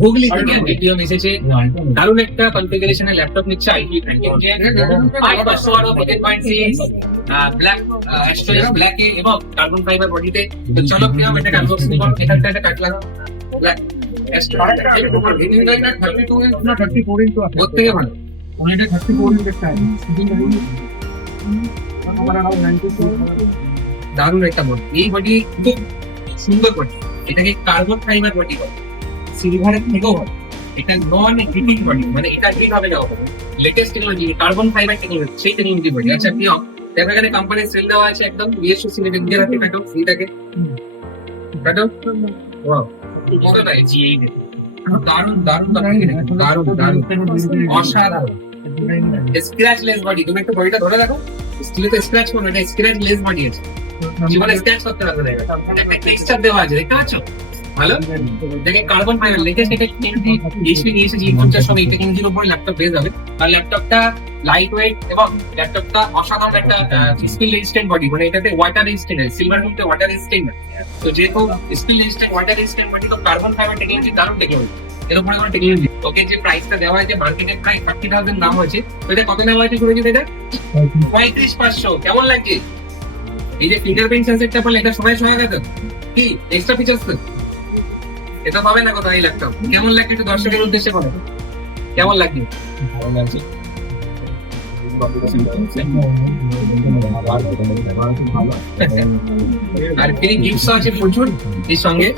হুগলি থেকে এটিএম এসেছে, দারুণ একটা কনফিগারেশনের ল্যাপটপ নিচ্ছে আইপি ব্র্যান্ডিং যে 5/8 ব্ল্যাক স্টোরেজ ব্ল্যাকে এবং কার্বন ফাইবার বডিতে। তো চলো প্রিয়ম এটা আনবক্সিং করো। এখানটা একটা কাট লাগা ব্ল্যাক প্রত্যেকে ভালো দারুণ একটা বডি। এই বডি খুব সুন্দর বডি, এটাকে কার্বন ফাইবার বডি বলে, সিলভারের থেকেও ভালো। এটা নন হিটিং বডি, মানে এটা হিট হবে না, latest technology carbon fibre technology, সেই টেকনোলজি বডি। আচ্ছা প্রিয়ম দেখো এখানে কোম্পানির সেল দেওয়া আছে, একদম বিএসসি সিলেক্ট ইন্ডিয়া হাতে কাটো এইটাকে কাটো। ওয়াও বড় না জি, দারুণ দারুণ দারুণ দারুণ অসাধারণ স্ক্র্যাচলেস বডি। তুমি একটু বডিটা ধরে রাখো, স্টিলে তো স্ক্র্যাচ করো, এটা স্ক্র্যাচলেস বডি আছে, জীবনে স্ক্র্যাচ করতে পারবে না। একটা টেক্সচার দেওয়া আছে, দেখতে পাচ্ছ ভালো। দেখে কার্বন ফাইবার লেটেস্ট এটা এইচপি নিয়েছে G50 এই টেকনোলজির উপর ল্যাপটপ বেস হবে। আর ল্যাপটপটা লাইট ওয়েট এবং ল্যাপটপটা অসাধারণ একটা স্পিল রেজিস্ট্যান্ট বডি, মানে এটাতে ওয়াটার রেজিস্ট্যান্ট, সিলভার মধ্যে ওয়াটার রেজিস্ট্যান্ট। তো যেহেতু spill resistant water resistant body, তো কার্বন ফাইবার টেকনোলজি দারুণ টেকনোলজি। এর উপরে কোনো টেকনোলজি ওকে যে প্রাইসটা দেওয়া হয়েছে মার্কেটের প্রাইস 30,000 দাম হয়েছে, তো এটা কত নেওয়া হয়েছে শুনেছি এটা 35,500। কেমন লাগছে? এই যে ফিঙ্গারপ্রিন্ট সেন্সরটা পড়লে এটা সবাই সহায়ক আছে কি এক্সট্রা ফিচার্স তো এটা পাবে না কোথাও। এই ল্যাপটপ কেমন লাগছে একটু দর্শকের উদ্দেশ্যে বলো, কেমন লাগছে? ভালো লাগছে। আর ফ্রি গিফটস আছে প্রচুর এর সঙ্গে।